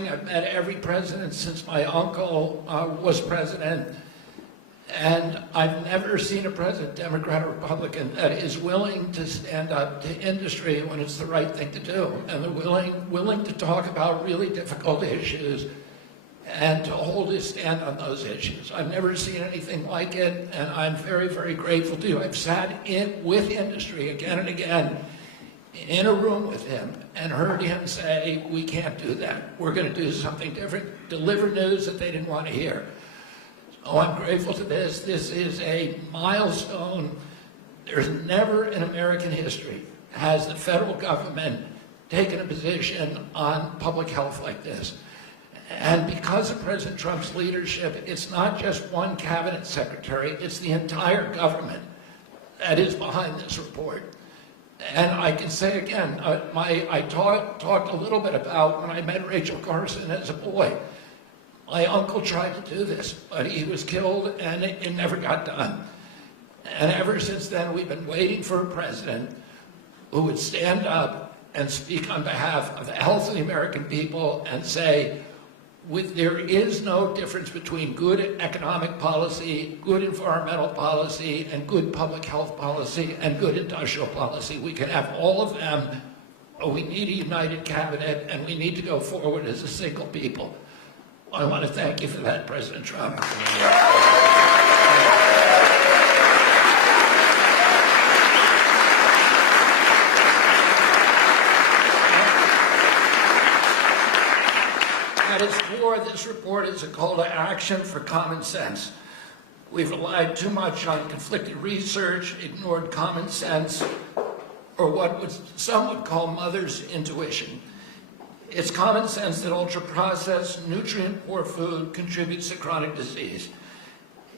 willing. I've met every president since my uncle was president. And I've never seen a president, Democrat or Republican, that is willing to stand up to industry when it's the right thing to do. And they're willing to talk about really difficult issues and to hold his stand on those issues. I've never seen anything like it, and I'm very, very grateful to you. I've sat with industry again and again in a room with him and heard him say, we can't do that. We're going to do something different, deliver news that they didn't want to hear. So I'm grateful to this. This is a milestone. There's never in American history has the federal government taken a position on public health like this. And because of President Trump's leadership, it's not just one cabinet secretary, it's the entire government that is behind this report. And I can say again, I talked a little bit about when I met Rachel Carson as a boy. My uncle tried to do this, but he was killed and it never got done. And ever since then, we've been waiting for a president who would stand up and speak on behalf of the health of the American people and say, there is no difference between good economic policy, good environmental policy, and good public health policy, and good industrial policy. We can have all of them, but we need a united cabinet, and we need to go forward as a single people. I want to thank you for that, President Trump. At its core, this report is a call to action for common sense. We've relied too much on conflicted research, ignored common sense, or what some would call mother's intuition. It's common sense that ultra-processed, nutrient-poor food contributes to chronic disease.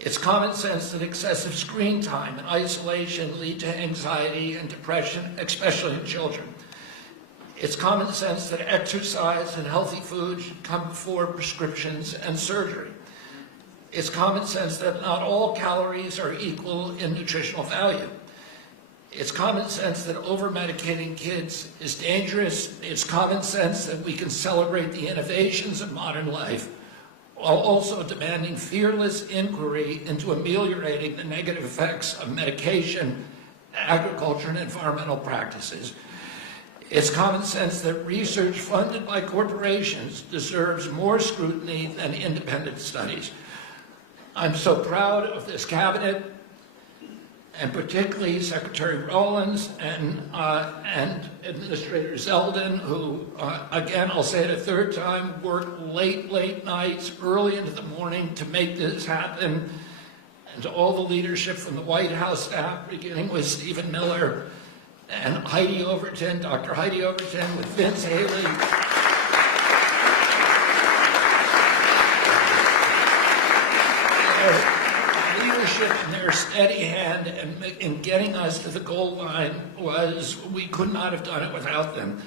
It's common sense that excessive screen time and isolation lead to anxiety and depression, especially in children. It's common sense that exercise and healthy food should come before prescriptions and surgery. It's common sense that not all calories are equal in nutritional value. It's common sense that over-medicating kids is dangerous. It's common sense that we can celebrate the innovations of modern life while also demanding fearless inquiry into ameliorating the negative effects of medication, agriculture, and environmental practices. It's common sense that research funded by corporations deserves more scrutiny than independent studies. I'm so proud of this cabinet, and particularly Secretary Rollins and Administrator Zeldin, who, again, I'll say it a third time, worked late nights, early into the morning to make this happen, and to all the leadership from the White House staff, beginning with Stephen Miller and Heidi Overton, Dr. Heidi Overton, with Vince Haley. And their steady hand in getting us to the goal line we could not have done it without them.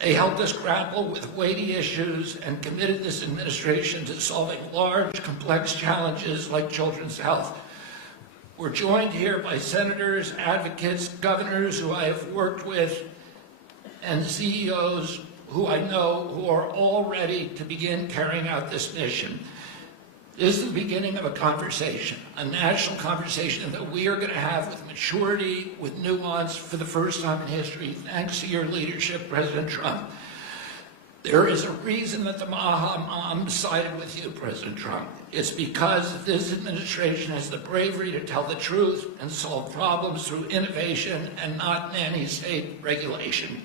They helped us grapple with weighty issues and committed this administration to solving large, complex challenges like children's health. We're joined here by senators, advocates, governors who I have worked with, and CEOs who I know who are all ready to begin carrying out this mission. This is the beginning of a conversation, a national conversation that we are going to have with maturity, with nuance for the first time in history, thanks to your leadership, President Trump. There is a reason that the Maha Moms sided with you, President Trump. It's because this administration has the bravery to tell the truth and solve problems through innovation and not nanny-state regulation.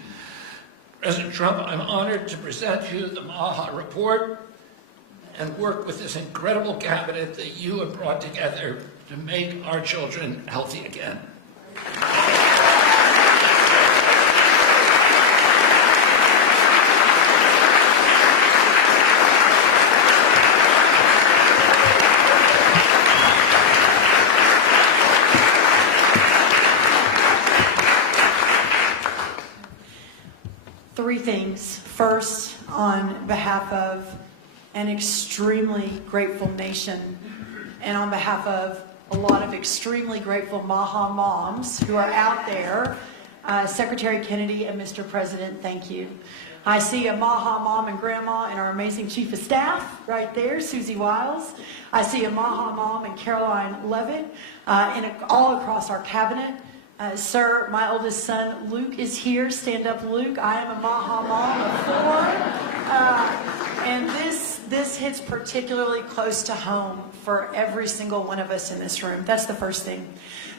President Trump, I'm honored to present you the Maha report and work with this incredible cabinet that you have brought together to make our children healthy again. Three things. First, on behalf of an extremely grateful nation, and on behalf of a lot of extremely grateful Maha moms who are out there, Secretary Kennedy and Mr. President, thank you. I see a Maha mom and grandma and our amazing chief of staff right there, Susie Wiles. I see a Maha mom and Caroline Levitt all across our cabinet. Sir, my oldest son, Luke, is here. Stand up, Luke. I am a Maha mom of 4. And this hits particularly close to home for every single one of us in this room. That's the first thing.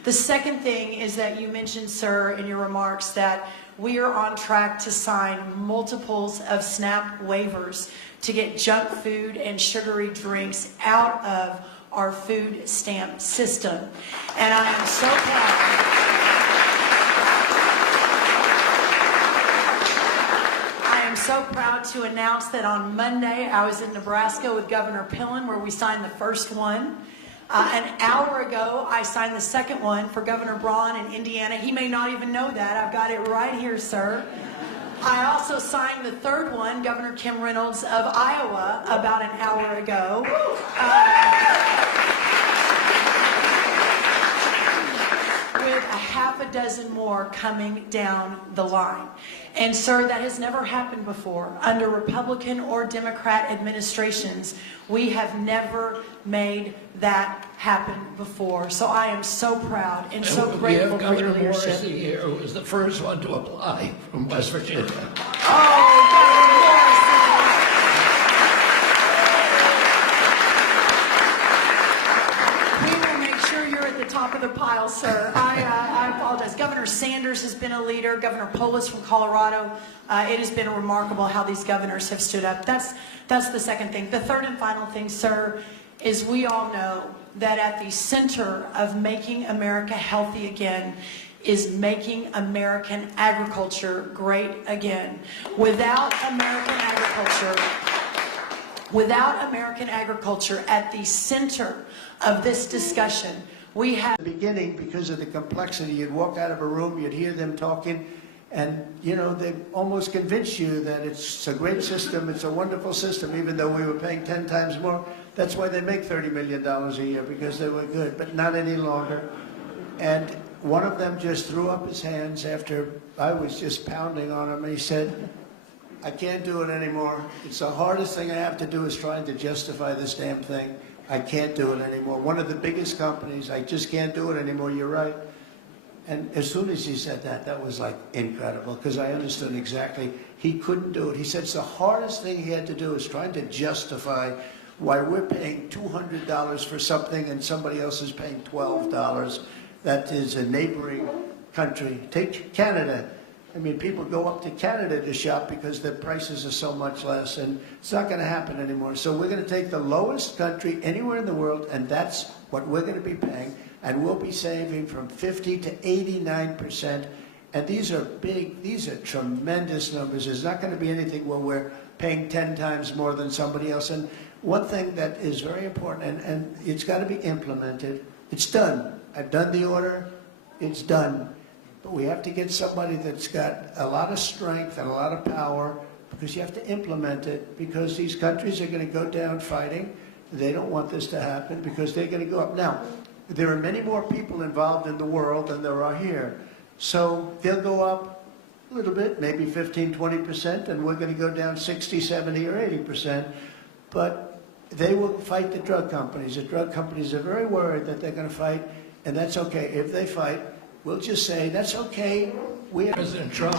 The second thing is that you mentioned, sir, in your remarks that we are on track to sign multiples of SNAP waivers to get junk food and sugary drinks out of our food stamp system. And I am so proud. So proud to announce that on Monday I was in Nebraska with Governor Pillen where we signed the first one. An hour ago I signed the second one for Governor Braun in Indiana. He may not even know that. I've got it right here, sir. I also signed the third one, Governor Kim Reynolds of Iowa, about an hour ago. With a half a dozen more coming down the line. And sir, that has never happened before. Under Republican or Democrat administrations, we have never made that happen before. So I am so proud and so grateful for your leadership. Governor Morrissey here was the first one to apply from West Virginia. Oh, Governor Morrissey. You're at the top of the pile, sir. I apologize. Governor Sanders has been a leader. Governor Polis from Colorado. It has been remarkable how these governors have stood up. That's the second thing. The third and final thing, sir, is we all know that at the center of making America healthy again is making American agriculture great again. Without American agriculture at the center of this discussion, we have... At the beginning, because of the complexity, you'd walk out of a room, you'd hear them talking, and, you know, they almost convince you that it's a great system, it's a wonderful system, even though we were paying 10 times more. That's why they make $30 million a year, because they were good, but not any longer. And one of them just threw up his hands after I was just pounding on him, and he said, I can't do it anymore. It's the hardest thing I have to do is trying to justify this damn thing. I can't do it anymore. One of the biggest companies, I just can't do it anymore. You're right. And as soon as he said that, that was like incredible, because I understood exactly he couldn't do it. He said it's the hardest thing he had to do is trying to justify why we're paying $200 for something and somebody else is paying $12. That is a neighboring country. Take Canada. I mean, people go up to Canada to shop because the prices are so much less, and it's not going to happen anymore. So we're going to take the lowest country anywhere in the world, and that's what we're going to be paying, and we'll be saving from 50 to 89%. And these are big, these are tremendous numbers. There's not going to be anything where we're paying 10 times more than somebody else. And one thing that is very important, and it's got to be implemented, it's done. I've done the order, it's done. But we have to get somebody that's got a lot of strength and a lot of power, because you have to implement it, because these countries are going to go down fighting. They don't want this to happen because they're going to go up. Now, there are many more people involved in the world than there are here. So they'll go up a little bit, maybe 15, 20%, and we're going to go down 60, 70, or 80%. But they will fight the drug companies. The drug companies are very worried that they're going to fight, and that's okay. If they fight, we'll just say, that's okay. President Trump.